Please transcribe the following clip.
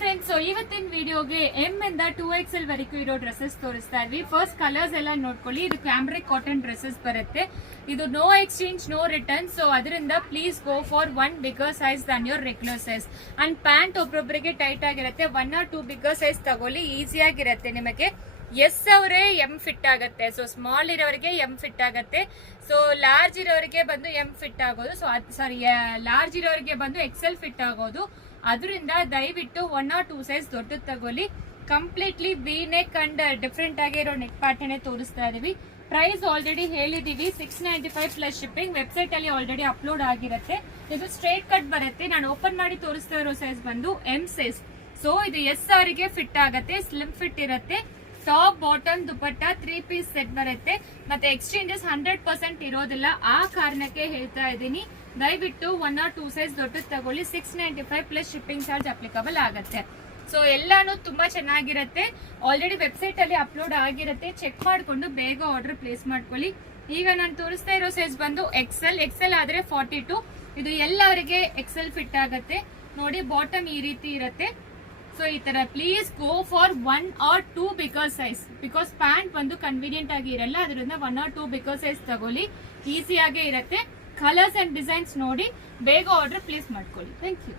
Friends, ಇವತ್ತಿನ ವಿಡಿಯೋಗೆ M ಇಂದ 2XL ವರೆಗೂ ಇರೋ ಡ್ರೆಸ್ಸಸ್ ತೋರಿಸ್ತಾ ಇದ್ವಿ. ಫಸ್ಟ್ ಕಲರ್ಸ್ ಎಲ್ಲ ನೋಡ್ಕೊಳ್ಳಿ. ಇದು ಕ್ಯಾಂಬ್ರಿಕ್ ಕಾಟನ್ ಡ್ರೆಸ್ಸಸ್ ಬರುತ್ತೆ. ಇದು no exchange, no return. So ಅದರಿಂದ please go for 1 bigger size than your regular size. And pant ಒಬ್ಬೊಬ್ಬರಿಗೆ ಟೈಟ್ ಆಗಿರುತ್ತೆ. 1 or 2 ಬಿಗರ್ ಸೈಜ್ ತಗೊಳ್ಳಿ, ಈಸಿ ಆಗಿರುತ್ತೆ ನಿಮಗೆ. ಎಸ್ ಅವರೇ ಎಂ ಫಿಟ್ ಆಗುತ್ತೆ. ಸೊ ಸ್ಮಾಲ್ ಇರೋರಿಗೆ ಎಂ ಫಿಟ್ ಆಗುತ್ತೆ. ಸೊ ಲಾರ್ಜ್ ಇರೋರಿಗೆ ಬಂದು ಎಂ ಫಿಟ್ ಆಗೋದು. ಸೊ ಸಾರಿ, ಲಾರ್ಜ್ ಇರೋರಿಗೆ ಬಂದು ಎಕ್ಸೆಲ್ ಫಿಟ್ ಆಗೋದು. ಅದರಿಂದ ದಯವಿಟ್ಟು 1 or 2 ಸೈಜ್ ದೊಡ್ಡದು ತಗೊಳ್ಳಿ. Completely V neck and different ಆಗಿರೋ ನೆಕ್ ಪ್ಯಾಟರ್ನ್ ತೋರಿಸ್ತಾ ಇದೀವಿ. ಪ್ರೈಸ್ ಆಲ್ರೆಡಿ ಹೇಳಿದೀವಿ, 695 ಪ್ಲಸ್ ಶಿಪ್ಪಿಂಗ್. ವೆಬ್ಸೈಟ್ ಅಲ್ಲಿ ಆಲ್ರೆಡಿ ಅಪ್ಲೋಡ್ ಆಗಿರುತ್ತೆ. ಇದು ಸ್ಟ್ರೇಟ್ ಕಟ್ ಬರುತ್ತೆ. ನಾನು ಓಪನ್ ಮಾಡಿ ತೋರಿಸ್ತಾ ಇರೋ ಸೈಜ್ ಬಂದು ಎಂ ಸೈಜ್. ಸೊ ಇದು ಎಸ್ ಅವರಿಗೆ ಫಿಟ್ ಆಗುತ್ತೆ, ಸ್ಲಿಮ್ ಫಿಟ್ ಇರುತ್ತೆ. Top bottom dupatta 3 piece set ಬರುತ್ತೆ. ಮತ್ತೆ ಎಕ್ಸ್ಚೇಂಜಸ್ 100% ಇರೋದಿಲ್ಲ. ಆ ಕಾರಣಕ್ಕೆ ಹೇಳ್ತಾ ಇದ್ದೀನಿ, ದಯವಿಟ್ಟು 1 or 2 ಸೈಜ್ ದೊಡ್ಡದು ತಗೊಳ್ಳಿ. 695 ಪ್ಲಸ್ ಶಿಪ್ಪಿಂಗ್ ಚಾರ್ಜ್ ಅಪ್ಲಿಕಬಲ್ ಆಗುತ್ತೆ. ಸೊ ಎಲ್ಲಾನು ತುಂಬಾ ಚೆನ್ನಾಗಿರುತ್ತೆ. ಆಲ್ರೆಡಿ ವೆಬ್ಸೈಟ್ ಅಲ್ಲಿ ಅಪ್ಲೋಡ್ ಆಗಿರುತ್ತೆ. ಚೆಕ್ ಮಾಡಿಕೊಂಡು ಬೇಗ ಆರ್ಡರ್ ಪ್ಲೇಸ್ ಮಾಡ್ಕೊಳ್ಳಿ. ಈಗ ನಾನು ತೋರಿಸ್ತಾ ಇರೋ ಸೈಜ್ ಬಂದು ಎಕ್ಸೆಲ್ ಆದ್ರೆ 42. ಇದು ಎಲ್ಲವರಿಗೆ ಎಕ್ಸೆಲ್ ಫಿಟ್ ಆಗುತ್ತೆ. ನೋಡಿ, ಬಾಟಮ್ ಈ ರೀತಿ ಇರುತ್ತೆ. ಸೊ ಈ ತರ please go for 1 or 2 bigger size. Because pant ಬಂದು ಕನ್ವೀನಿಯಂಟ್ ಆಗಿ ಇರಲ್ಲ. ಅದರಿಂದ 1 or 2 ಬಿಗರ್ ಸೈಜ್ ತಗೊಳ್ಳಿ, ಈಸಿಯಾಗೇ ಇರುತ್ತೆ. ಕಲರ್ಸ್ ಅಂಡ್ ಡಿಸೈನ್ಸ್ ನೋಡಿ ಬೇಗ ಆರ್ಡರ್ ಪ್ಲೇಸ್ ಮಾಡ್ಕೊಳ್ಳಿ. Thank you.